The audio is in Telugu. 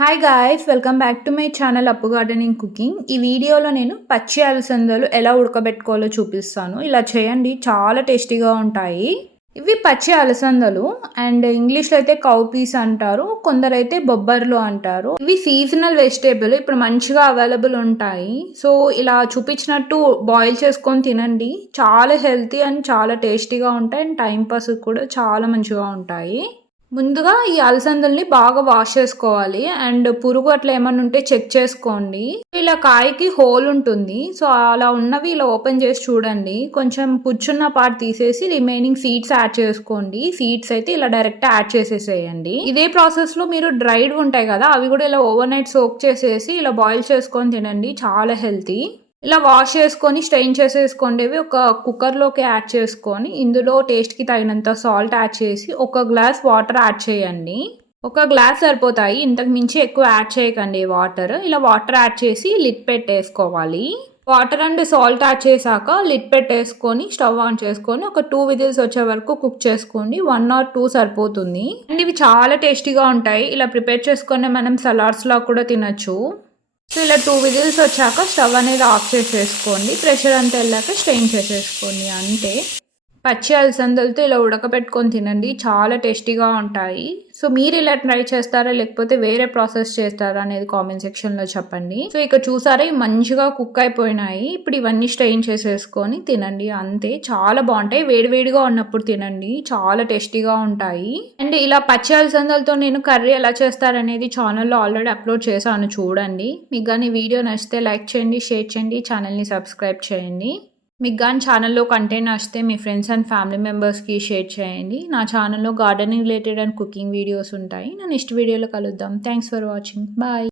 Hi guys, welcome back to my channel అప్పు గార్డెనింగ్ కుకింగ్. ఈ వీడియోలో నేను పచ్చి అలసందలు ఎలా ఉడకబెట్టుకోవాలో చూపిస్తాను. ఇలా చేయండి, చాలా టేస్టీగా ఉంటాయి. ఇవి పచ్చి అలసందలు అండ్ ఇంగ్లీష్లో అయితే కౌపీస్ అంటారు, కొందరైతే బొబ్బర్లు అంటారు. ఇవి సీజనల్ వెజిటేబుల్, ఇప్పుడు మంచిగా అవైలబుల్ ఉంటాయి. సో ఇలా చూపించినట్టు బాయిల్ చేసుకొని తినండి, చాలా హెల్తీ అండ్ చాలా టేస్టీగా ఉంటాయి అండ్ టైం పాస్ కూడా చాలా మంచిగా ఉంటాయి. ముందుగా ఈ అలసందల్ని బాగా వాష్ చేసుకోవాలి అండ్ పురుగు అట్లా ఏమన్నా ఉంటే చెక్ చేసుకోండి. ఇలా కాయకి హోల్ ఉంటుంది, సో అలా ఉన్నవి ఇలా ఓపెన్ చేసి చూడండి. కొంచెం పుచ్చున్న పార్ట్ తీసేసి రిమైనింగ్ సీడ్స్ యాడ్ చేసుకోండి. సీడ్స్ అయితే ఇలా డైరెక్ట్ యాడ్ చేసేసేయండి. ఇదే ప్రాసెస్ లో మీరు డ్రైడ్ ఉంటాయి కదా, అవి కూడా ఇలా ఓవర్ నైట్ సోక్ చేసేసి ఇలా బాయిల్ చేసుకొని తినండి, చాలా హెల్తీ. ఇలా వాష్ చేసుకొని స్ట్రెయిన్ చేసేసుకోండి. ఒక కుక్కర్లోకి యాడ్ చేసుకొని ఇందులో టేస్ట్కి తగినంత సాల్ట్ యాడ్ చేసి ఒక గ్లాస్ వాటర్ యాడ్ చేయండి. ఒక గ్లాస్ సరిపోతాయి, ఇంతకు మించి ఎక్కువ యాడ్ చేయకండి వాటర్. ఇలా వాటర్ యాడ్ చేసి లిడ్ పెట్టేసుకోవాలి. వాటర్ అండ్ సాల్ట్ యాడ్ చేశాక లిడ్ పెట్టేసుకొని స్టవ్ ఆన్ చేసుకొని ఒక 2 విజిల్స్ వచ్చే వరకు కుక్ చేసుకోండి. 1 or 2 సరిపోతుంది అండ్ ఇవి చాలా టేస్టీగా ఉంటాయి. ఇలా ప్రిపేర్ చేసుకొని మనం సలాడ్స్లా కూడా తినచ్చు. సో ఇలా 2 విజిల్స్ వచ్చాక స్టవ్ అనేది ఆఫ్ చేసేసుకోండి. ప్రెషర్ అంతా వెళ్ళాక స్ట్రెయిన్ చేసేసుకోండి, అంతే. పచ్చి అలసందలతో ఇలా ఉడకబెట్టుకొని తినండి, చాలా టేస్టీగా ఉంటాయి. సో మీరు ఇలా ట్రై చేస్తారా లేకపోతే వేరే ప్రాసెస్ చేస్తారా అనేది కామెంట్ సెక్షన్లో చెప్పండి. సో ఇక్కడ చూసారా, మంచిగా కుక్ అయిపోయినాయి. ఇప్పుడు ఇవన్నీ స్ట్రెయిన్ చేసేసుకొని తినండి, అంతే. చాలా బాగుంటాయి, వేడివేడిగా ఉన్నప్పుడు తినండి, చాలా టేస్టీగా ఉంటాయి. అండ్ ఇలా పచ్చి అలసందలతో నేను కర్రీ ఎలా చేస్తారనేది ఛానల్లో ఆల్రెడీ అప్లోడ్ చేశాను, చూడండి. మీకు కానీ వీడియో నచ్చితే లైక్ చేయండి, షేర్ చేయండి, ఛానల్ని సబ్స్క్రైబ్ చేయండి. మీకు కానీ ఛానల్లో కంటెంట్ నచ్చితే మీ ఫ్రెండ్స్ అండ్ ఫ్యామిలీ మెంబర్స్కి షేర్ చేయండి. నా ఛానల్లో gardening related and cooking videos ఉంటాయి. నా నెక్స్ట్ వీడియోలో కలుద్దాం. Thanks for watching. బాయ్.